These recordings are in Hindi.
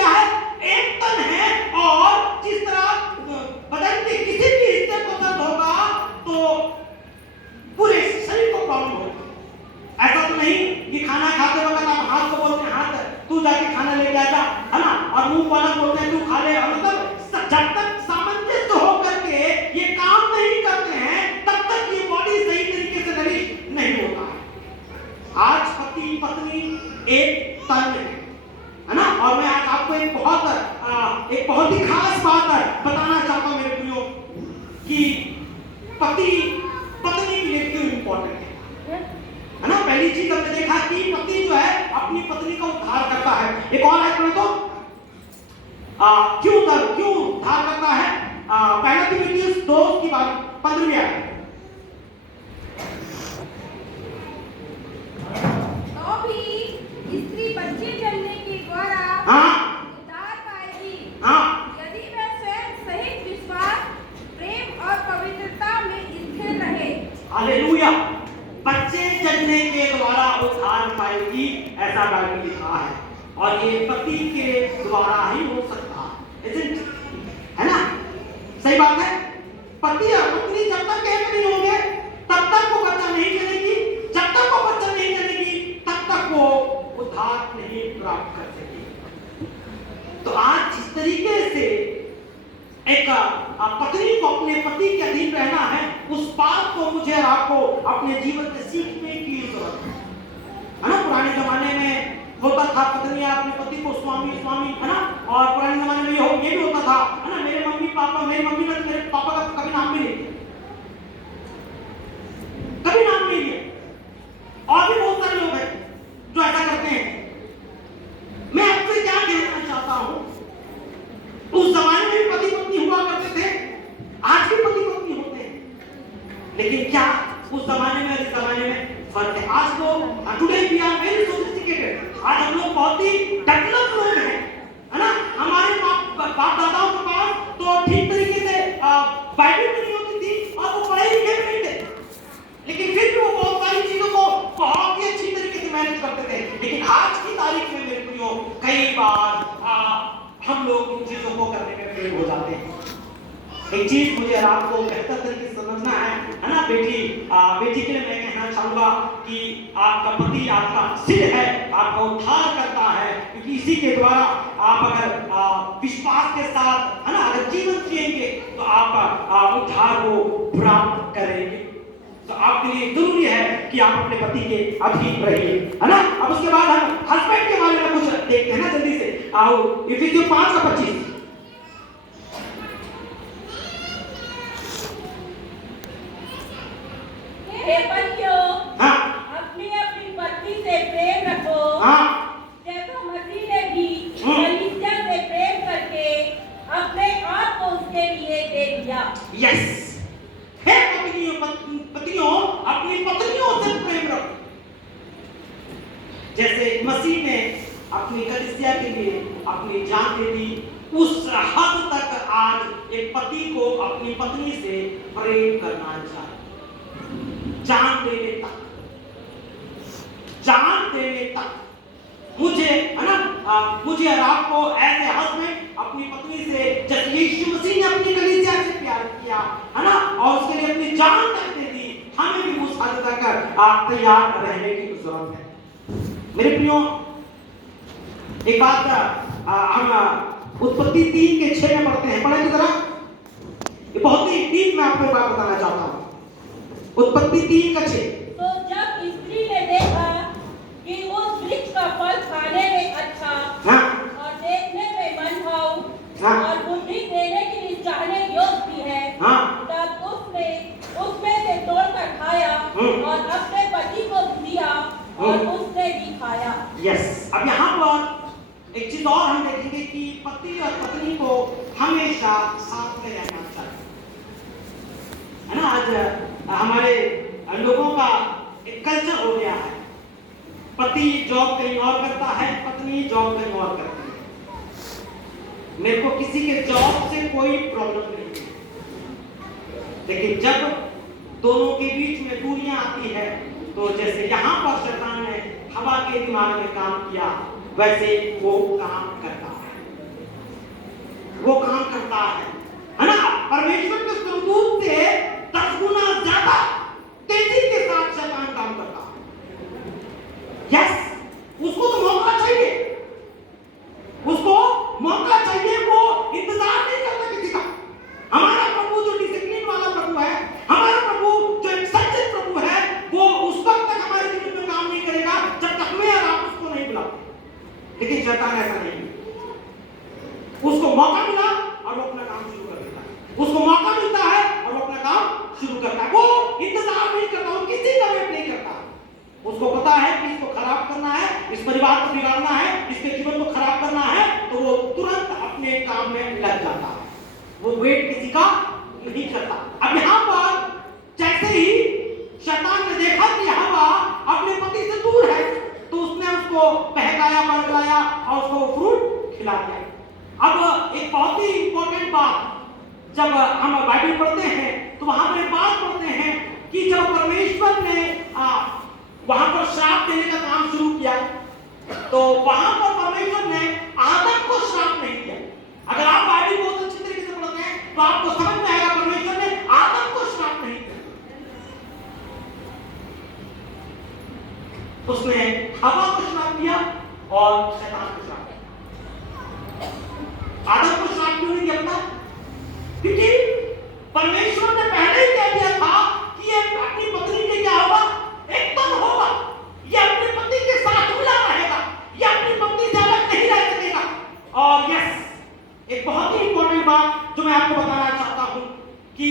क्या है? एक तन है, और जिस तरह बदन के किसी भी हिस्से को दर्द होगा तो पूरे शरीर को प्रॉब्लम होगी। ऐसा तो नहीं कि खाना खाते वक्त आप हाथ को बोलते हैं हाथ तू जाके खाना लेके आ जा, है ना, और मुंह वाला बोलते हैं तू खा ले, और मतलब जब तक सामंजस्य होकर के ये काम नहीं करते हैं तब तक ये बॉडी सही तरीके से नरिश नहीं होता है। आज पति पत्नी एक तन है ना, और मैं आज आपको एक बहुत ही खास बात बताना चाहता हूं मेरे प्रियो कि पति पत्नी के लिए क्यों इंपॉर्टेंट है ना। पहली चीज हमने देखा कि पति जो है अपनी पत्नी का उद्धार करता है। एक और आयत पढ़े तो क्यों उद्धार करता है? पहला तिमुथियुस 2 की बात 15वीं आयत। तो भी स्त्री बच्चे जन्मने के द्वारा उद्धार पाएगी, यदि वह स्वयं सहित विश्वास, प्रेम और पवित्रता में स्थिर रहे। हालेलुया। बच्चे जन्मने के द्वारा उद्धार पाएगी, ऐसा बाइबल लिखा है, और ये पति के द्वारा ही हो सकता है ना। सही बात है। पति और पत्नी जब तक एक नहीं होंगे तब तक वो बच्चा नहीं जनेगी, जब तक वो बच्चा नहीं जनेगी तब तक वो उद्धार नहीं प्राप्त कर सकेगी। तो आज जिस तरीके से एक पत्नी को अपने पति के अधीन रहना है, उस बात को मुझे और आपको अपने जीवन में सीखने की जरूरत है ना। पुराने जमाने में होता था पत्नियां अपने पति को स्वामी स्वामी, है ना, और पुराने जमाने में ये भी होता था, है ना। मेरे मम्मी ने मेरे पापा का कभी नाम भी नहीं लिया, कभी नाम नहीं लिया, और भी बहुत सारे लोग हैं जो ऐसा करते हैं। मैं आपसे क्या कहना चाहता हूं, उस जमाने में भी पति पत्नी हुआ करते थे, आज भी पति पत्नी होते हैं, लेकिन क्या उस जमाने में और इस जमाने में फर्क है? आज तो today we are very sophisticated, आज हम लोग बहुत ही डेवलप लोग हैं, है ना। हमारे बाप दादाओं के पास तो ठीक तरीके से बाइबल नहीं होती थी और वो पढ़े लिखे भी नहीं थे, लेकिन फिर भी वो बहुत सारी चीजों को बहुत ही अच्छी तरीके से मैनेज करते थे। लेकिन आज की तारीख में मेरे प्रियो कई बार हम लोग इन चीजों को करने में फेल हो जाते हैं। एक चीज मुझे आपको बेहतर तरीके से समझना है ना। बेटी के लिए मैं कहना चाहूंगा कि आपका पति आपका सिर है, आपका उद्धार करता है, क्योंकि इसी के द्वारा आप अगर विश्वास के साथ, है ना, अगर जीवन जिएंगे तो आप उद्धार को प्राप्त करेंगे। तो आपके लिए जरूरी है कि आप अपने पति के अधीन रहिए, है ना। अब उसके बाद हम हस्बैंड के बारे में कुछ देखते हैं ना, जल्दी से आओ। इफिसियों 5:25। अपनी पत्नी से प्रेम रखो, जैसा मसीह ने भी कलीसिया से प्रेम करके अपने आप को उसके लिए दे दिया। यस, है पत्नियों अपनी पत्नियों से प्रेम रखो, जैसे मसीह ने अपनी कलीसिया के लिए अपनी जान दे दी। उस हद तक आज एक पति को अपनी पत्नी से प्रेम करना चाहिए, जान देने तक। मुझे, है ना, मुझे और आपको एज ए हस्बैंड अपनी पत्नी से, जैसे यीशु मसीह ने अपनी कलीसिया से प्यार किया, है ना, और उसके लिए अपनी जान तक दे दी, हमें भी उस हद तक तैयार रहने की जरूरत है। मेरे प्रियो, एक बात हम उत्पत्ति 3:6 में पढ़ते हैं, पढ़े तो जरा। ये बहुत ही डीप मैं आपको बात बताना चाहता हूं। उत्पत्ति 3:6। तो जब स्त्री ने देखा कि उस वृक्ष का फल खाने में अच्छा और देखने में मनभाऊ और बुद्धि देने के लिए चाहने योग्य भी है, तब उसने उसमें से तोड़कर खाया और अपने पति को दिया और उसने भी खाया। यस, अब यहाँ पर एक चीज और हम देखेंगे कि पति और पत्नी को हमेशा साथ में रहना चाहिए, है ना। आज हमारे लोगों का एक कल्चर हो गया है, पति जॉब कहीं और करता है, पत्नी जॉब कहीं और करती है। मेरे को किसी के जॉब से कोई प्रॉब्लम नहीं है, लेकिन जब दोनों के बीच में दूरियां आती है, तो जैसे यहाँ पर शैतान ने हवा के दिमाग में काम किया, वैसे वो काम करता है। वो काम करता है ना? परमेश्वर के स्वरूप से 10 गुना ज्यादा तेजी के साथ शैतान काम करता है। यस, उसको तो मौका चाहिए, उसको मौका चाहिए, वो इंतजार नहीं करता किसी का। हमारा प्रभु जो डिसिप्लिन वाला प्रभु है, हमारा प्रभु जो एक सच्चे प्रभु है, वो उस वक्त तक हमारे जीवन में काम नहीं करेगा जब तक मैं और आप उसको नहीं बुलाते। लेकिन शैतान ऐसा नहीं है, उसको मौका मिला और वो अपना काम शुरू कर देता है। उसको मौका मिलता है और वो अपना काम शुरू करता है। वो इंतजार नहीं करता, वो किसी का वेट नहीं करता। उसको पता है कि इसको खराब करना है, इस परिवार को बिगाड़ना है, इसके जीवन को खराब करना है, तो वो तुरंत अपने काम में लग जाता है। वो वेट किसी का नहीं करता। अब यहाँ पर जैसे ही शैतान ने देखा कि हवा अपने पति से दूर है, तो उसने उसको बहकाया, बरगलाया और उसको फ्रूट खिला दिया। अब एक बहुत ही इंपॉर्टेंट बात, जब हम बाइबल पढ़ते हैं तो वहां पर एक बात पढ़ते हैं कि जब परमेश्वर ने वहां पर श्राप देने का काम शुरू किया, तो वहां पर परमेश्वर ने आदम को श्राप नहीं दिया। अगर आप बाइबल बहुत अच्छी तरीके से पढ़ते हैं तो आपको समझ में आएगा परमेश्वर ने आदम को श्राप नहीं दिया, उसने हवा को श्राप दिया और शैतान को श्राप दिया। आदम को श्राप क्यों नहीं दिया? क्योंकि परमेश्वर ने पहले ही कह दिया था कि ये अपनी पत्नी के क्या होगा, एकदम होगा, ये अपने पति के साथ मिला रहेगा, ये अपनी पत्नी से अलग नहीं रह सकेगा। और यस, एक बहुत ही इंपॉर्टेंट बात जो मैं आपको बताना चाहता हूं कि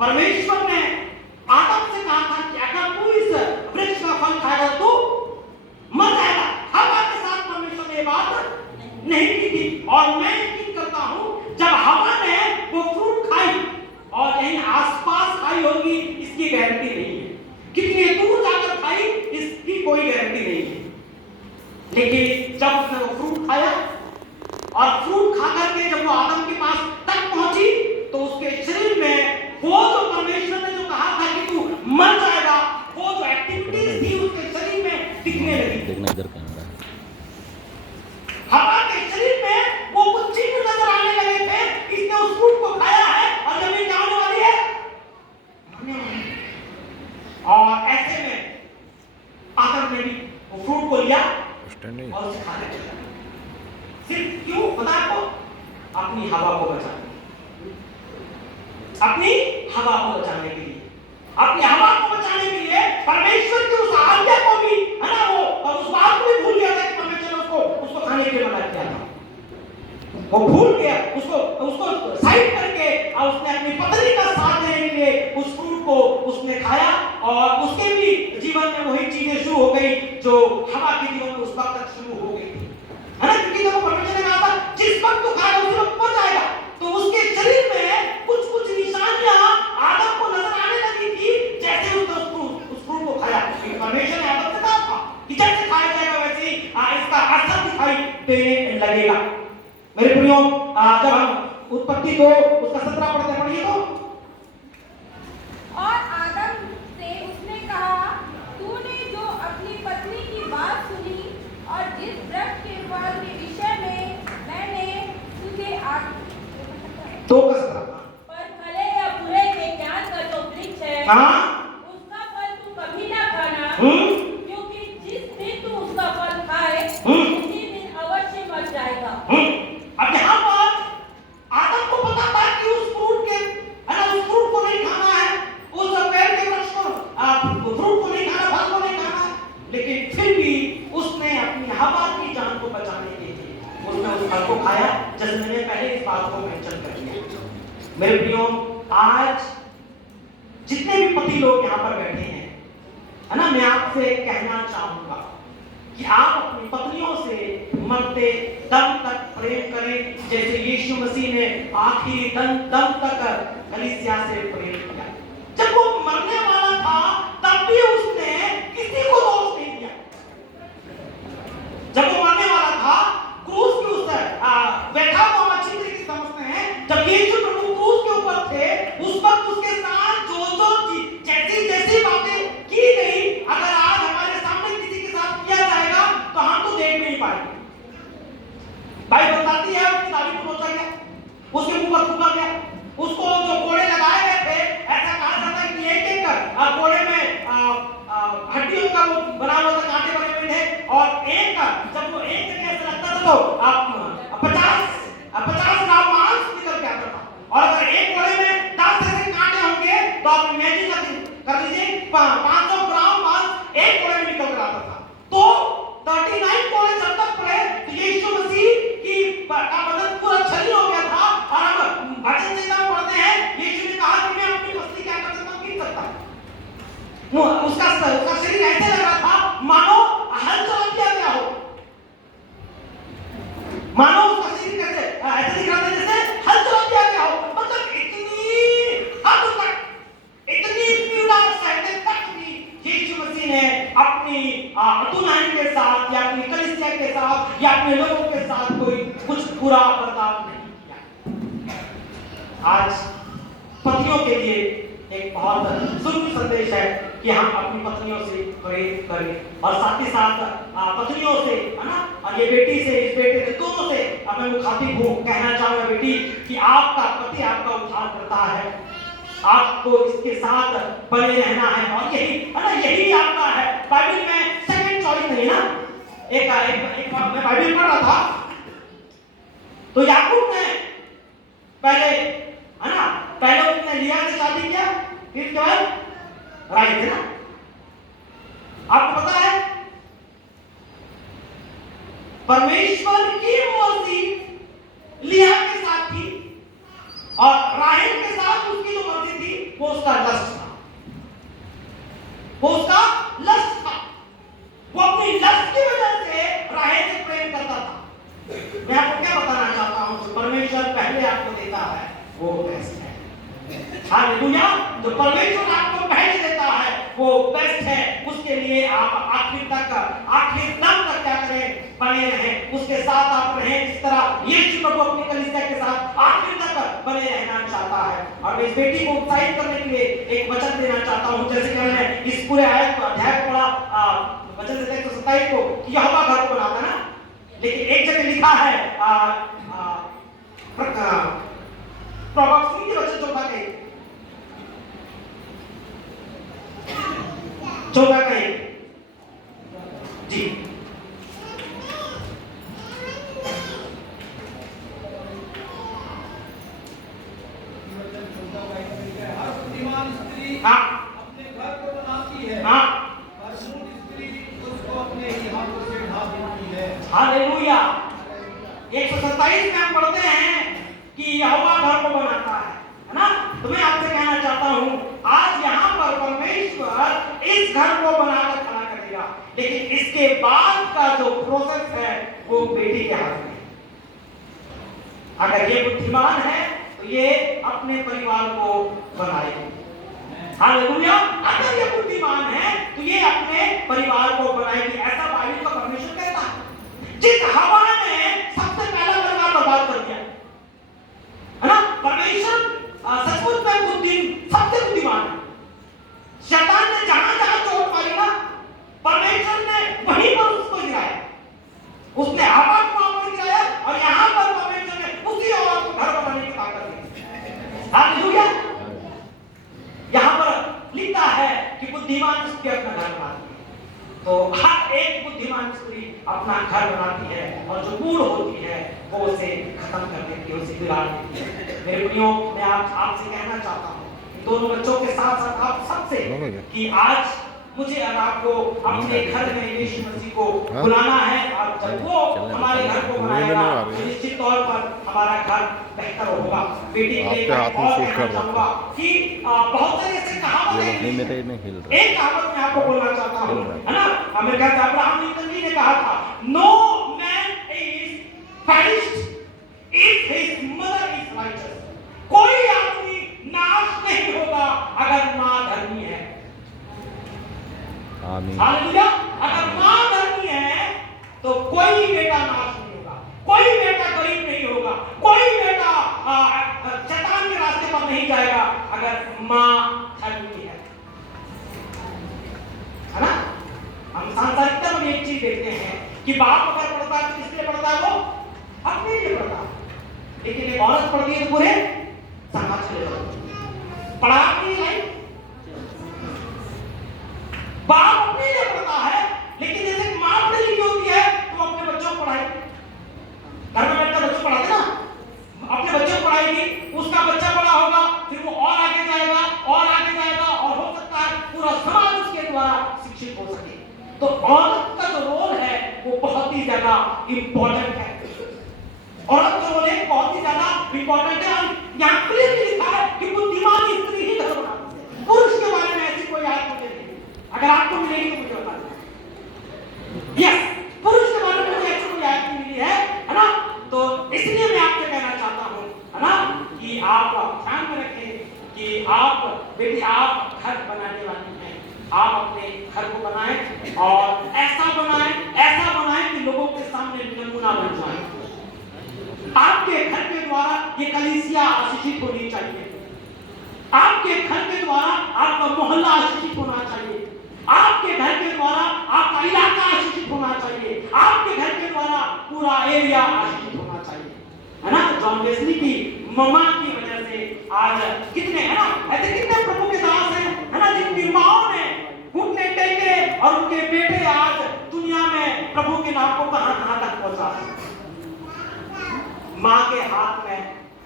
परमेश्वर ने आदम से कहा था कि अगर तू इस वृक्ष का फल खाएगा तो मर जाएगा। हवा के साथ परमेश्वर ने बात नहीं की थी। और मैं यकीन करता हूं जब हवा ने वो फ्रूट खाई और यहीं आसपास खाई होगी, इसकी गारंटी नहीं है, कितनी दूर जाकर खाई इसकी कोई गारंटी नहीं है। लेकिन जब उसने वो फ्रूट खाया और फ्रूट खाकर के जब वो आदम के पास तक पहुंची, तो उसके शरीर में वो जो परमेश्वर ने जो कहा था कि तू मर जाएगा, वो जो एक्टिविटीज थी उसके शरीर में दिखने लगी। देखना इधर कैमरा है। हवा के शरीर में वो कुछ चिन्ह नजर आने लगे थे। इसने उस फ्रूट को खाया है और जमीन क्या होने वाली है, मरने वाली है। और ऐसे में आदम ने भी वो फ्रूट को लिया और उसे खाने लगा। सिर्फ क्यों पता आपको? अपनी हवा को बचाने, अपनी हवा को बचाने के लिए, अपनी हवा को बचाने के लिए परमेश्वर की उस आज्ञा को भी, है ना, वो और उस बात को भी भूल गया था कि परमेश्वर ने उसको खाने के लिए मना किया था। वो भूल गया, उसको साइड करके और उसने अपनी पत्नी का साथ देने के लिए उस फ्रूट को उसने खाया और उसके भी जीवन में वही चीजें शुरू हो गई जो हवा के जीवन में उस वक्त तक शुरू हो गई थी, है ना? क्योंकि जब परमेश्वर ने कहा था जिस वक्त तो खाएगा उसी वक्त मर जाएगा, तो उसके शरीर में कुछ कुछ निशानियां आदम को नजर आने लगी थी जैसे उसने उस फ्रूट को खाया। परमेश्वर ने आदम से कहा था कि जैसे खाया जाएगा वैसे ही इसका असर दिखाई देने लगेगा। मेरे प्रियो, जब हम उत्पत्ति को उसका 17 पढ़ते पढ़िए तो, और आदम से उसने कहा, तूने जो अपनी पत्नी की बात सुनी और जिस वृक्ष के फल के विषय में मैंने तुझे तो का 17 पर भले या बुरे के ज्ञान का जो वृक्ष है, उसका फल तू कभी ना खाना, क्योंकि जिस दिन तू उसका फल खाए उसी दिन अवश्य मर जाएगा। अब यहाँ पर आदम को पता था कि उस फ्रूट के, है ना, उस फ्रूट को नहीं खाना है, उस पेड़ के वृक्ष को, फ्रूट को नहीं खाना, फल को नहीं खाना, लेकिन फिर भी उसने अपनी हवा की जान को बचाने के लिए उसने उस फल को खाया, जैसे मैंने पहले इस बात को मेंशन कर दिया। मेरे प्रियो, आज जितने भी पति लोग यहाँ पर बैठे हैं, है ना, मैं आपसे कहना चाहूंगा कि आप अपनी पत्नियों से मरते दम तक प्रेम करें, जैसे यीशु मसीह ने आखिरी दम तक कलीसिया से प्रेम किया। जब वो मरने वाला था तब भी उसने किसी को दोष नहीं दिया। जब वो मरने वाला था, क्रूस के ऊपर बैठा हुआ, हम अच्छी तरीके से समझते हैं, जब यीशु प्रभु क्रूस के ऊपर थे, उस वक्त उसके साथ जो जैसी बातें की गई, अगर आज हमारे सामने किसी के साथ किया जाएगा तो हम तो देख नहीं पाएंगे। बाइबल बताती है उसकी दाढ़ी को नोचा गया, के साथ कोई कुछ बुरा बर्ताव नहीं किया। आज पतियों के लिए एक बहुत शुभ संदेश है कि हम अपनी पत्नियों से प्रेम करें और साथ ही साथ पत्नियों से, है ना, और ये बेटी से, इस बेटे से, दोनों से मैं मुखातिब हूँ, कहना चाहूंगा बेटी कि आपका पति आपका उद्धार करता है, आपको इसके साथ बने रहना है और यही, है ना, यही आपका है। बाइबल में सेकंड चॉइस नहीं ना। एक मैं बाइबल पढ़ रहा था तो याकूब ने पहले, है ना, पहले उसने लिया से शादी किया, फिर क्या है, राइट है ना। आपको पता है परमेश्वर की मर्जी लिया के साथ थी और राहेल के साथ उसकी जो मर्जी थी वो उसका लस्ट था, वो उसका लस्ट था। वो अपनी लस्ट की वजह से राहेल से प्रेम करता था। मैं आपको क्या बताना चाहता हूं, जो परमेश्वर पहले आपको देता है वो बेस्ट है। हालेलुया। जो परमेश्वर आपको पहले देता है वो बेस्ट है। उसके लिए आप आखिर दम तक क्या करें, बने रहें, उसके साथ आप रहें। इस तरह यीशु प्रभु अपनी कलीसिया के साथ आखिर तक बने रहना चाहता है। और मैं इस बेटी को उत्साहित करने के लिए एक वचन देना चाहता हूं, जैसे कि मैंने इस पूरे आयत को अध्याय पढ़ा, वचन देते 127 को कि यहोवा घर को बनाता ना, लेकिन एक जगह लिखा है प्रॉवर्ब्स के वचन 14 का 1 जी। हाँ, अपने घर को बनाती है, हाँ, और मूढ़ स्त्री उसको अपने ही हाथों से ढा देती है। हालेलुया। 127 में हम पढ़ते हैं कि यहोवा घर को बनाता है ना। तो मैं आपसे कहना चाहता हूं, आज यहाँ पर परमेश्वर इस घर को बनाकर खड़ा करेगा, लेकिन इसके बाद का जो प्रोसेस है वो बेटी के हाथ में है। अगर ये बुद्धिमान है तो ये अपने परिवार को बनाएगी। हालेलुया। अगर ये बुद्धिमान है तो ये अपने परिवार को बनाएगी। ऐसा बाइबल का परमेश्वर कहता है। जिस हवा ने सबसे पहला परिवार बर्बाद कर दिया, है ना, परमेश्वर सचमुच में सबसे बुद्धिमान है। शैतान ने जहां जहां चोट मारी ना, परमेश्वर ने वहीं पर उसको गिराया। उसने हवा को वहां पर गिराया और यहां पर परमेश्वर ने उसी औरत को घर बनाने की ताकत दी। हालेलुया। यहां पर लिखा है कि बुद्धिमान स्त्री अपना घर बनाती है। तो हर एक बुद्धिमान स्त्री अपना घर बनाती है और जो मूढ़ होती है वो उसे खत्म कर देती है, उसे बिगाड़ देती है। मेरे प्रियो, मैं आपसे कहना चाहता हूँ दोनों बच्चों के साथ साथ आप सबसे कि आज मुझे और आपको अपने घर में यीशु मसीह को बुलाना है और जब वो हमारे घर को बनाएगा तो निश्चित तौर पर हमारा घर बेहतर होगा। बेटी के लिए और कहना चाहूंगा कि बहुत सारे ऐसे कहावतें, एक कहावत मैं आपको बोलना चाहता हूँ, है ना, हमें कहते हैं अब्राहम लिंकन जी ने कहा था, no man is perished if his mother is righteous। कोई आदमी नाश नहीं होगा अगर मां धर्मी है। आमीन। हालेलुया। अगर मां धर्मी है तो कोई बेटा नाश नहीं होगा, कोई बेटा गरीब नहीं होगा, कोई बेटा शैतान के रास्ते पर नहीं जाएगा अगर मां धर्मी है ना। हम सांसारिकता में एक चीज देखते हैं कि बाप अगर पढ़ता है तो किस लिए पढ़ता है, वो अपने लिए पढ़ता है, लेकिन एक औरत पढ़ती है तो पूरे समाज के लिए पढ़ा अपनी लाइफ। बाप अपने लिए पढ़ता है, लेकिन जैसे मां अपने लिए होती है तो अपने बच्चों को पढ़ाएगी। घर में बैठकर बच्चों पढ़ाते ना, अपने बच्चों को पढ़ाएगी, उसका बच्चा बड़ा होगा, फिर वो और आगे जाएगा और आगे जाएगा और हो सकता है पूरा समाज उसके द्वारा शिक्षित हो सके। तो औरत का जो रोल है वो बहुत ही ज्यादा इंपॉर्टेंट है। औरत का रोल है बहुत ही ज्यादा इंपॉर्टेंट है। यहाँ क्लियरली लिखा है कि बुद्धिमान स्त्री ही घर बनाती है। पुरुष के बारे में ऐसी कोई आयत मुझे नहीं, अगर आपको मिलेगी तो मुझे बता दें। यस, पुरुष के बारे में मुझे ऐसी कोई आयत नहीं मिली है ना। तो इसलिए मैं आपसे कहना चाहता हूँ, है ना, कि आप ध्यान में रखें कि आप बेटी आप घर बनाने वाली हैं। आप अपने घर को बनाएं और ऐसा बनाएं कि लोगों के सामने नमूना बन जाए। आपके घर के द्वारा ये कलीसिया आशीषित होनी चाहिए। आपके घर के द्वारा आपका मोहल्ला आशीषित होना चाहिए। आपके घर के द्वारा आपका इलाका आशीषित होना चाहिए। आपके घर के द्वारा पूरा एरिया आशीषित होना चाहिए, है ना। जॉन वेस्ली की मम्मा की वजह से आज कितने, है ना, ऐसे कितने प्रभु के दास हैं, है ना, जिनकी माओ ने घुटने टेके और उनके बेटे आज दुनिया में प्रभु के नाम को कहां कहां तक पहुंचा। मां के हाथ में,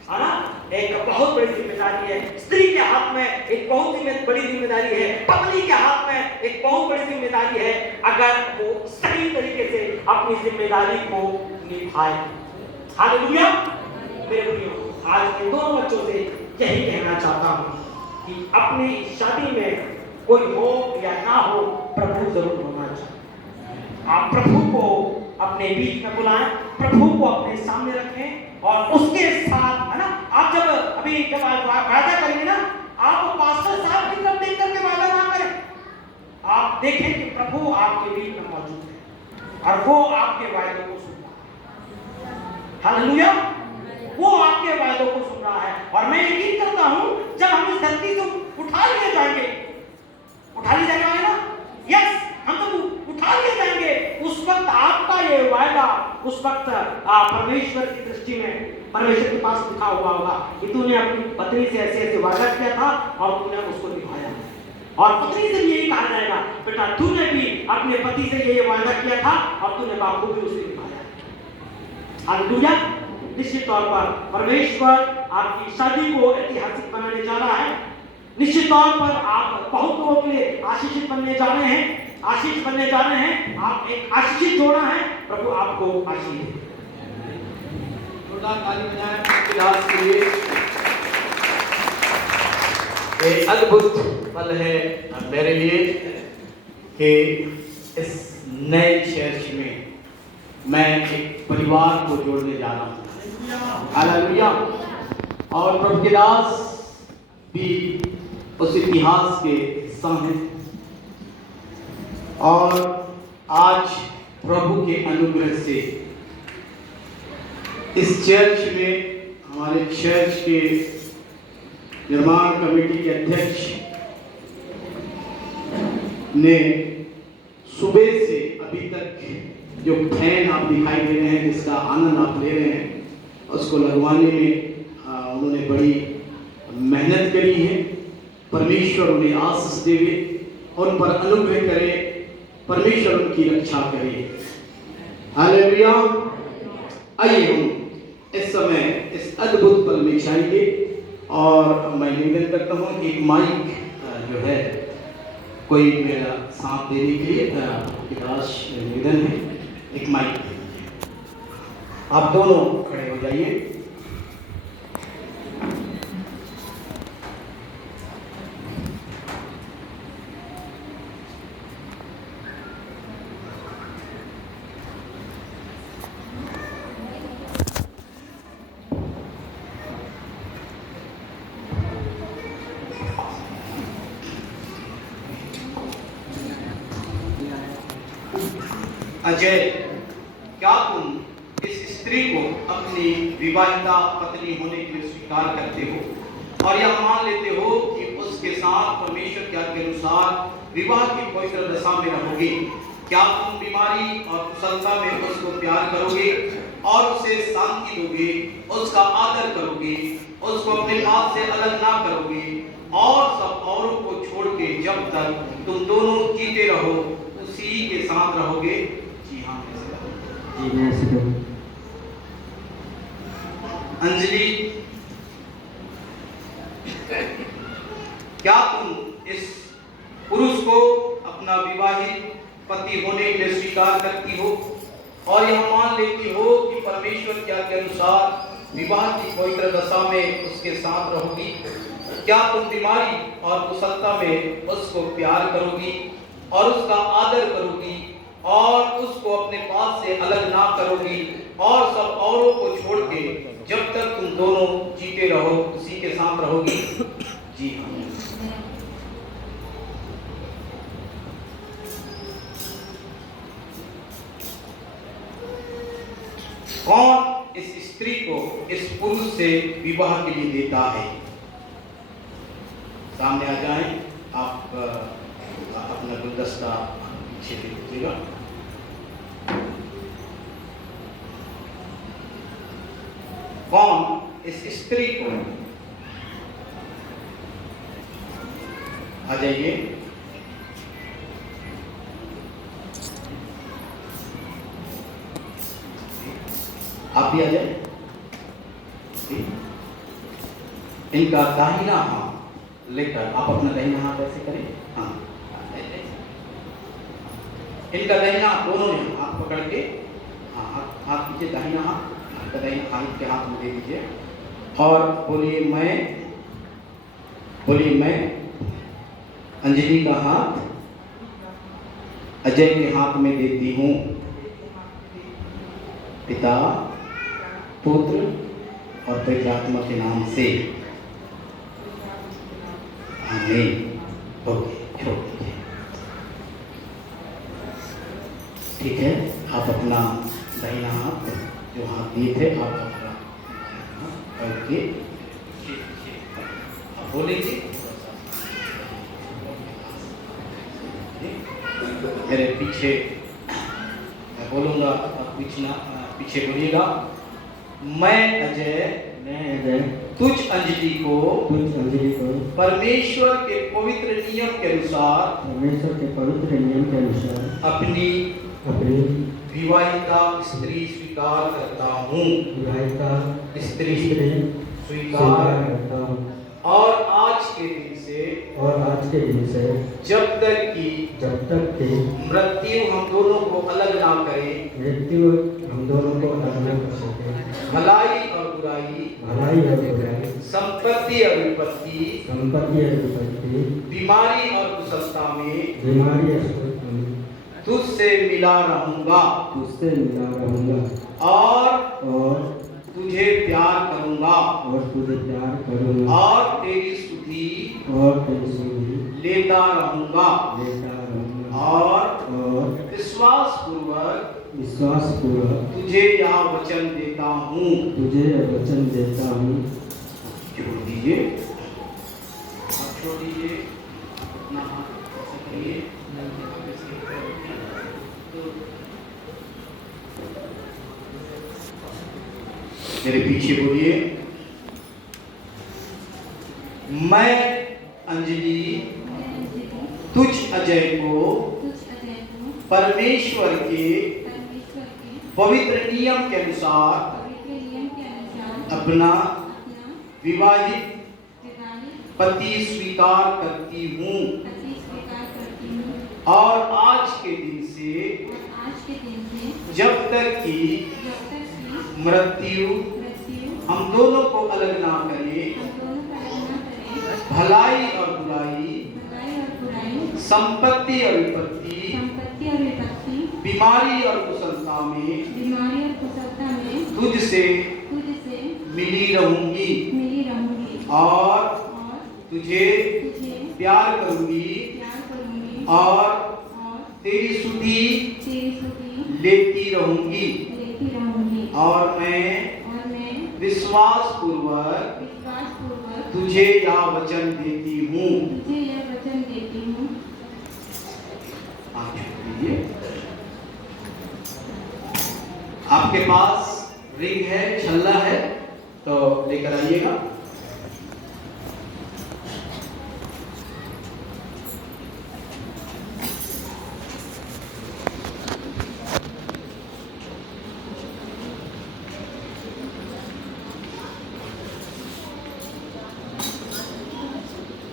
है ना, एक बहुत बड़ी जिम्मेदारी है। स्त्री के हाथ में एक बहुत ही बड़ी जिम्मेदारी है। पत्नी के हाथ में एक बहुत बड़ी जिम्मेदारी है, अगर वो सही तरीके से अपनी जिम्मेदारी को निभाए। हालेलुया। मेरे भाइयों, आज इन दोनों बच्चों से यही कहना चाहता हूं कि अपनी शादी में कोई हो या ना हो, प्रभु जरूर होना चाहिए। आप प्रभु को अपने बीच में बुलाएं, प्रभु को अपने सामने रखें और उसके साथ, है ना, आप जब वादा करेंगे ना, आप पास्टर साहब की तरफ देख करके वादा ना करें। आप देखें कि प्रभु आपके बीच में मौजूद है और वो आपके वायदों को सुन रहा है। हालेलुया। वो आपके वायदों को सुन रहा है। और मैं यकीन करता हूं जब हम इस धरती से उठा लिए जाएंगे ना, यस, हम तो उठा लिए जाएंगे, उस वक्त आपका ये वायदा, उस वक्त परमेश्वर की दृष्टि में परमेश्वर के पास लिखा हुआ होगा कि तूने अपनी पत्नी से ऐसे ऐसे वादा किया था और तूने उसको निभाया। और पत्नी से भी यही कहा जाएगा, बेटा तूने भी अपने पति से ये वादा किया था और तूने बाखूबी उसे निभाया। हालेलुया। निश्चित तौर पर परमेश्वर आपकी शादी को ऐतिहासिक बनाने जा रहा है। निश्चित तौर पर आप बहुत लोगों के लिए आशीषित बनने जा रहे हैं, आशीष बनने जा रहे हैं। आप एक आशीषित जोड़ा है। प्रभु आपको आशीष दे। जोरदार ताली बजाएं आपके दास के लिए। ये अद्भुत पल है मेरे लिए कि इस नए चर्च में मैं एक परिवार को जोड़ने जा रहा हूँ। हालेलुया। और प्रभु के दास भी उस इतिहास के हिस्सा हैं और आज प्रभु के अनुग्रह से इस चर्च में, हमारे चर्च के निर्माण कमेटी के अध्यक्ष ने सुबह से अभी तक जो फैन आप दिखाई दे रहे हैं, जिसका आनंद आप ले रहे हैं, उसको लगवाने में उन्होंने बड़ी मेहनत करी है। परमेश्वर उन्हें आशीष देवे, उन पर अनुग्रह करे, परमेश्वर उनकी रक्षा करे। हालेलुया। आइए हम इस समय इस अद्भुत पल में जाएंगे और मैं निवेदन करता हूँ एक माइक जो है कोई मेरा साथ देने के लिए विकास निवेदन है, एक माइक। आप दोनों खड़े हो जाइए। अजय, क्या तुम इस स्त्री को अपनी विवाहिता पत्नी होने के लिए स्वीकार करते हो और यह मान लेते हो कि उसके साथ परमेश्वर के आज्ञा के अनुसार विवाह की पवित्र दशा में रहोगे? क्या तुम बीमारी और कुशलता में उसको प्यार करोगे और उसे शांति दोगे, उसका आदर करोगे, उसको अपने हाथ से अलग ना करोगे और सब औरों को छोड़ के जब तक तुम दोनों जीते रहो उसी के साथ रहोगे? जी हाँ, जी मैं ऐसे करूँ। अंजलि, क्या तुम इस पुरुष को अपना विवाहित पति होने के लिए स्वीकार करती हो और यह मान लेती हो कि परमेश्वर के आज्ञा के अनुसार विवाह की पवित्र दशा में उसके साथ रहोगी? क्या तुम बीमारी और कुशलता में उसको प्यार करोगी और उसका आदर करोगी और उसको अपने पास से अलग ना करोगी और सब औरों को छोड़ के जब तक तुम दोनों जीते रहो उसी के साथ रहोगी? जी हाँ। कौन इस स्त्री को इस पुरुष से विवाह के लिए देता है। सामने आ जाएं, आप अपना गुलदस्ता पीछे दे दीजिएगा। कौन इस स्त्री को, आ जाइए, आप भी आ जाए। इनका दाहिना हाथ लेकर आप अपना दाहिना हाथ ऐसे करें, हाँ, इनका दाहिना दोनों ने हाथ पकड़ के, हाँ, हाथ पीछे, दाहिना हाथ दाहिना हाथ के हाथ में दे दीजिए और बोलिए मैं अंजलि का हाथ अजय के हाथ में देती हूँ। पिता, पुत्र और पवित्र आत्मा के नाम से, आमीन। ओके, छोड़ दीजिए। ठीक है, आप अपना दाहिना हाथ जो हाथ दिए थे आप अपना करके आप बोलेंगे, मेरे पीछे मैं बोलूँगा, आप पीछे बोलिएगा। मैं अजय तुझ अंजलि को परमेश्वर के पवित्र नियम के अनुसार अपनी विवाहिता स्त्री स्वीकार करता हूँ। स्त्री स्वीकार करता हूँ। और आज के दिन से जब तक कि मृत्यु हम दोनों को अलग ना करे, भलाई और बुराई, संपत्ति और विपत्ति, बीमारी और कुशलता में तुझसे मिला रहूंगा और तुझे प्यार करूंगा और तेरी स्तुति लेता रहूंगा और विश्वास पूर्वक तुझे यह वचन देता हूँ। छोड़ दीजिए, अपना हाथ पकड़िए। मेरे पीछे बोलिए। मैं अंजलि तुझ अजय को परमेश्वर के पवित्र नियम के अनुसार अपना विवाहित पति स्वीकार करती हूँ और आज के दिन से जब तक कि मृत्यु हम दोनों को अलग ना करे, भलाई और बुराई, संपत्ति और विपत्ति, बीमारी और कुशलता में तुझसे मिली रहूंगी और तुझे प्यार करूंगी और तेरी स्तुति लेती रहूंगी और मैं विश्वास पूर्वक तुझे यह वचन देती हूँ। आपके पास रिंग है, छल्ला है, तो लेकर आइएगा।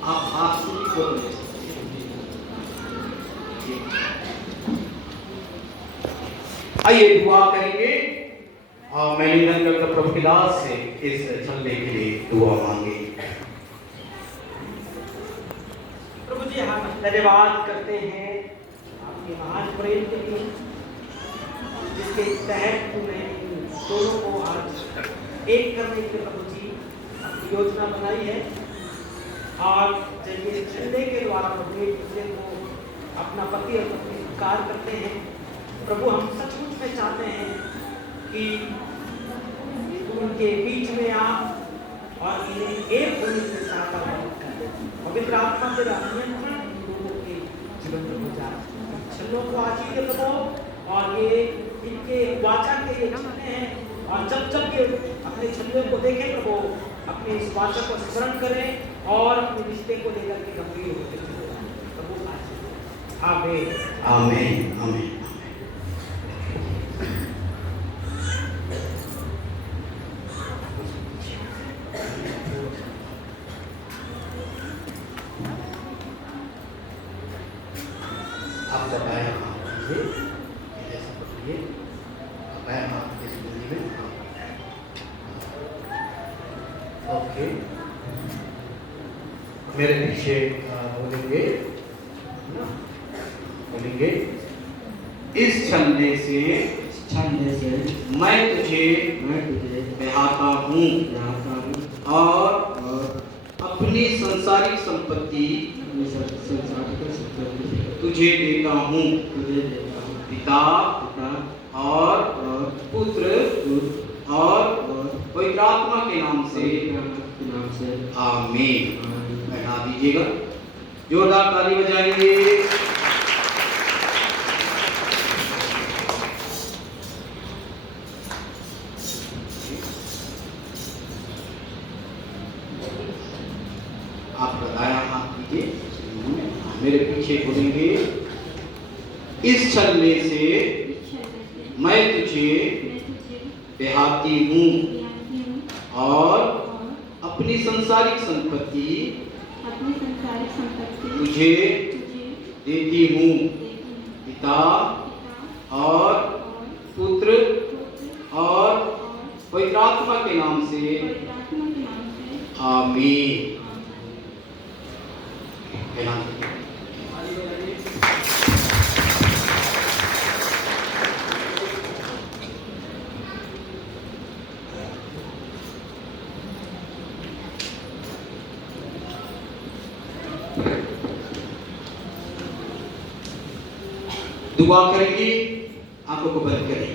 आप हाथ से आइए दुआ करेंगे और मैं निवेदन करता प्रभु के दास से इस छल्ले के लिए दुआ मांगे। प्रभु जी हम धन्यवाद करते हैं आपके महान प्रेम के लिए, जिसके तहत तूने दोनों को आज एक करने के प्रभु जी अपनी योजना बनाई है। आज जब ये झंडे के द्वारा प्रभु एक दूसरे को अपना पति और पत्नी स्वीकार करते हैं, प्रभु हम सचमुच में चाहते हैं कि उनके बीच में आ और इन्हें एक होने के साथ पवित्र आत्मा से नियंत्रण इन लोगों के जीवन में हो जाए। छल्लों को आजीव प्रभु और ये इनके वाचा के ये छल्ले हैं और जब ये अपने छल्लों को देखें प्रभु अपने इस वाचा को स्मरण करें और अपने रिश्ते को लेकर के गंभीर होते हैं प्रभु। आमीन आमीन आमीन। आप बताएं ऐसा पकड़िए पैर हाथ इस बूंदी में। ओके मेरे पीछे बोलेंगे ना, बोलेंगे इस छलने से मैं तुझे बहाता हूँ और अपनी संसारिक संपत्ति तुझे देता हूँ। पिता और पुत्र और पवित्र आत्मा के नाम से आमीन। बैठा दीजिएगा, जोरदार ताली बजाएंगे। आप बताया हाथ दीजिए, मेरे पीछे बोलेंगे इस छलने से मैं तुझे देहाती हूँ और अपनी संसारिक संपत्ति तुझे देती हूँ। पिता और पुत्र और पवित्र आत्मा के नाम से आमीन। दुआ करेंगे, आंखों को बंद करें।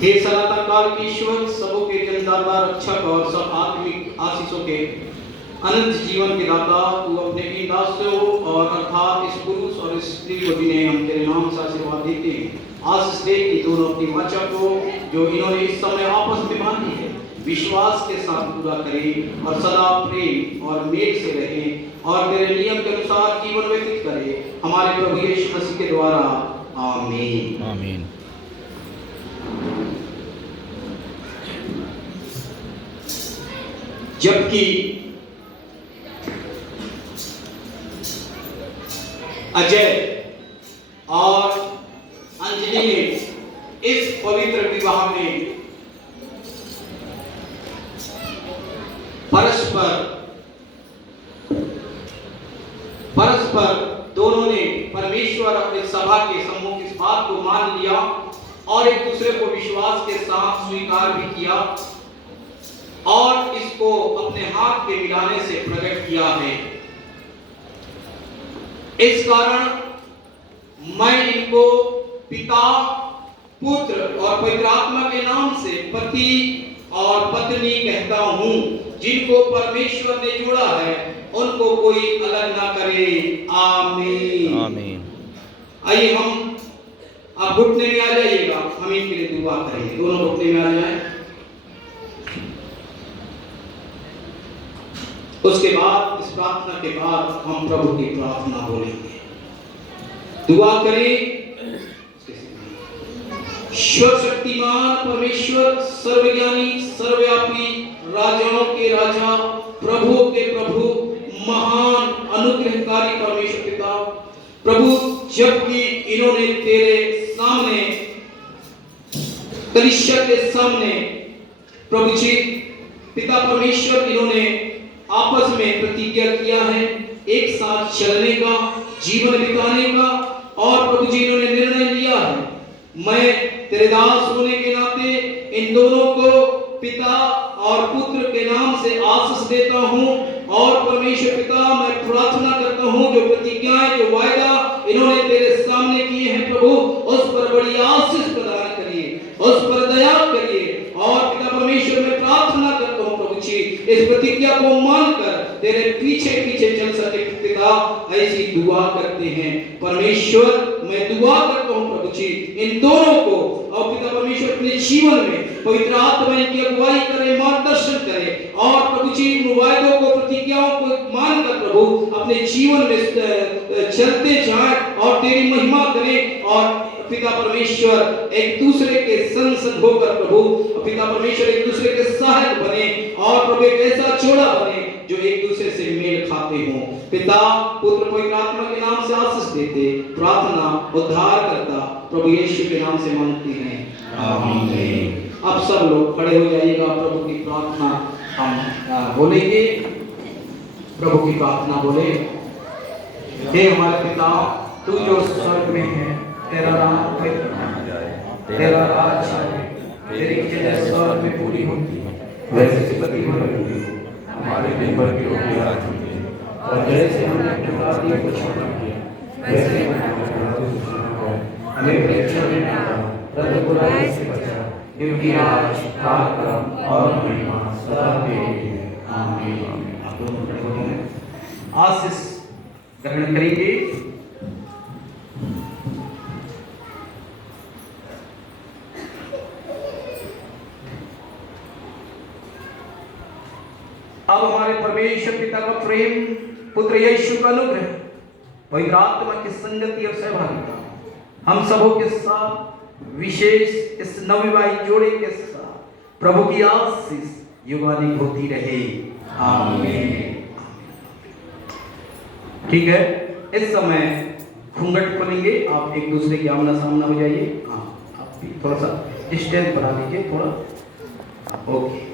हे सनातन काल के ईश्वर, सबों के जन्मदाता, रक्षक और सब आत्मिक आशीषों के अनंत जीवन के दाता, तू अपने इन दासों और अर्थात इस पुरुष और इस स्त्री को जिन्हें हम तेरे नाम से आशीर्वाद देते हैं, आशीष दे कि दोनों अपनी वाचा को जो इन्होंने इस समय आपस में बांधी है विश्वास के साथ पूरा करें और सदा प्रेम और मेल से रहें और तेरे नियम के अनुसार जीवन व्यतीत करें, हमारे प्रभु यीशु मसीह के द्वारा आमीन आमीन। जबकि अजय और अंजलि ने इस पवित्र विवाह में परस्पर दोनों ने परमेश्वर अपने सभा के सम्मुख इस बात को मान लिया और एक दूसरे को विश्वास के साथ स्वीकार भी किया और इसको अपने हाथ के मिलाने से प्रकट किया है। इस कारण मैं इनको पिता, पुत्र और पवित्र आत्मा के नाम से पति और पत्नी कहता हूँ। जिनको परमेश्वर ने जोड़ा है उनको कोई अलग ना करे। आमीन आमीन। आइए हम आप घुटने में आ जाइएगा, हम इनके लिए दुआ करेंगे। दोनों घुटने में आ जाएं। उसके बाद इस प्रार्थना के बाद हम प्रभु की प्रार्थना बोलेंगे। दुआ करें। सर्वशक्तिमान परमेश्वर, सर्वज्ञानी, सर्वव्यापी, राजाओं के राजा, प्रभुओं के प्रभु, महान अनुग्रहकारी परमेश्वर पिता, प्रभु जबकि इन्होंने तेरे सामने कलीसिया के सामने प्रभु जी पिता परमेश्वर इन्होंने आपस में प्रतिज्ञा किया है एक साथ चलने का, जीवन बिताने का, और प्रभु जी इन्होंने निर्णय लिया है। मैं तेरे दास होने के नाते इन दोनों को पिता और पुत्र के नाम से आशीष देता हूँ और परमेश्वर पिता मैं प्रार्थना करता हूँ जो प्रतिज्ञाएं जो वायदा इन्होंने तेरे सामने किए हैं प्रभु उस पर बड़ी आशीष प्रदान करिए, उस पर दया करिए और पिता परमेश्वर इस प्रतिज्ञा को मानकर तेरे पीछे पीछे चल सके पिता, ऐसी दुआ करते हैं। परमेश्वर मैं दुआ करता हूँ प्रभु जी इन दोनों को, और पिता परमेश्वर अपने जीवन में पवित्र आत्मा इनकी अगुवाई करे, मार्गदर्शन करे, और प्रभु जी इन वायदों को प्रतिज्ञाओं को मानकर प्रभु अपने जीवन में चलते जाएं और तेरी महिमा करें। और पिता परमेश्वर एक दूसरे के संग होकर प्रभु पिता परमेश्वर एक दूसरे के सहायक बने, और प्रभु एक ऐसा जोड़ा बने जो एक दूसरे से मेल खाते हों। पिता पुत्र पवित्र आत्मा के नाम से आशीष देते, प्रार्थना उद्धार करता प्रभु यीशु के नाम से मांगते हैं, आमीन। अब सब लोग खड़े हो जाइएगा, प्रभु की प्रार्थना हम बोलेंगे। प्रभु की प्रार्थना बोले। हे हमारे पिता, तू जो स्वर्ग में है, तेरा नाम पवित्र माना जाए, तेरा राज्य आए, तेरी इच्छा स्वर्ग में पूरी होती है वैसे पृथ्वी पर होती है। हमारे दिन भर की रोटी आज हमने, और जैसे हमने अपराधियों को क्षमा किया वैसे हमें परीक्षा में न डाल, परंतु बुराई से बचा, क्योंकि आज पराक्रम और महिमा सदा तेरी है, आमीन। आप लोग खड़े हो जाएं, आशीष ग्रहण करेंगे। अब हमारे परमेश्वर पिता का प्रेम, पुत्र यीशु का अनुग्रह, पवित्र आत्मा की संगति और सहभागिता हम सबों के साथ, विशेष इस नवविवाहित जोड़े के साथ प्रभु की आशीष युगानुग होती रहे, आमीन। ठीक है, इस समय घूंघट खोलेंगे, आप एक दूसरे के आमना सामना हो जाइए। हाँ, आप भी थोड़ा सा डिस्टेंस बढ़ा लीजिए थोड़ा, ओके।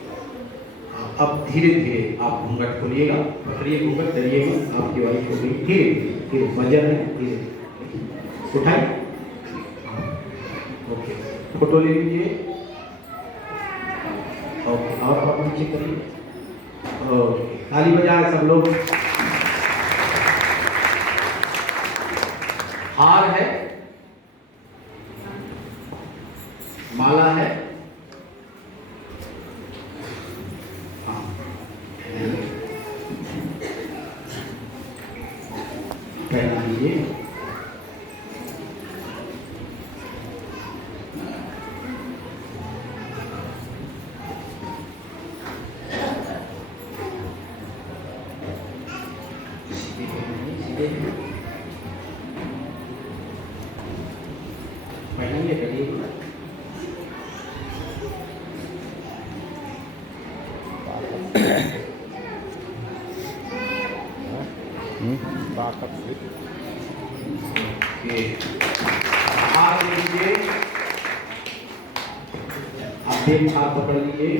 अब धीरे धीरे आप घूंघट खोलिएगा, पकड़िए घूंघट, करिएगा, आपकी वाइफ हो गई। धीरे धीरे मजा नहीं, धीरे उठाए, ओके। फोटो ले लीजिए, ओके। और आप नीचे करिए, ओके। ताली बजाए सब लोग। हार है, माला है, पहना लीजिए। पहनेंगे करिए। हाथ लीजिए, आप एक हाथ पकड़ लीजिए,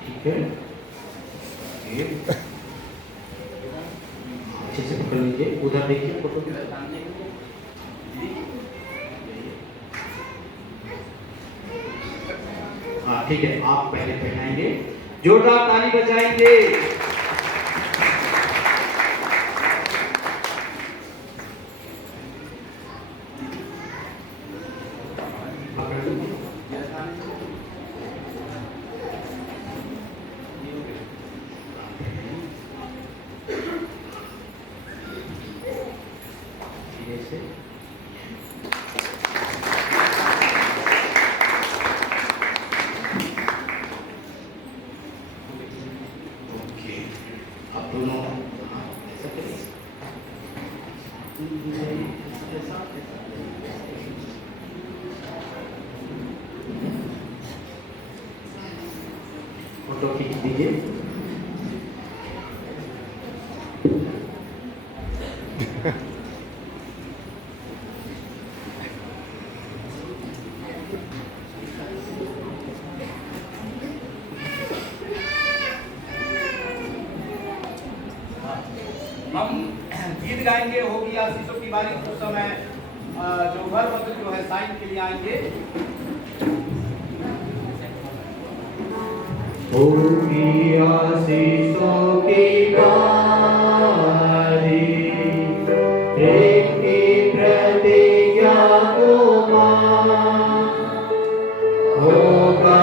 ठीक है, अच्छे से पकड़ लीजिए। उधर देखिए फोटो के सामने, हाँ ठीक है। आप पहले पहनाएंगे, जोरदार ताली बजाएंगे। फोटो खींच दीजिए। हम गीत गाएंगे, होगी आशीषों की बारी। उस समय जो वर वधू जो है साइन के लिए आएंगे। होगी आशीषों की बारी, एक की प्रतिज्ञा को मान, होगा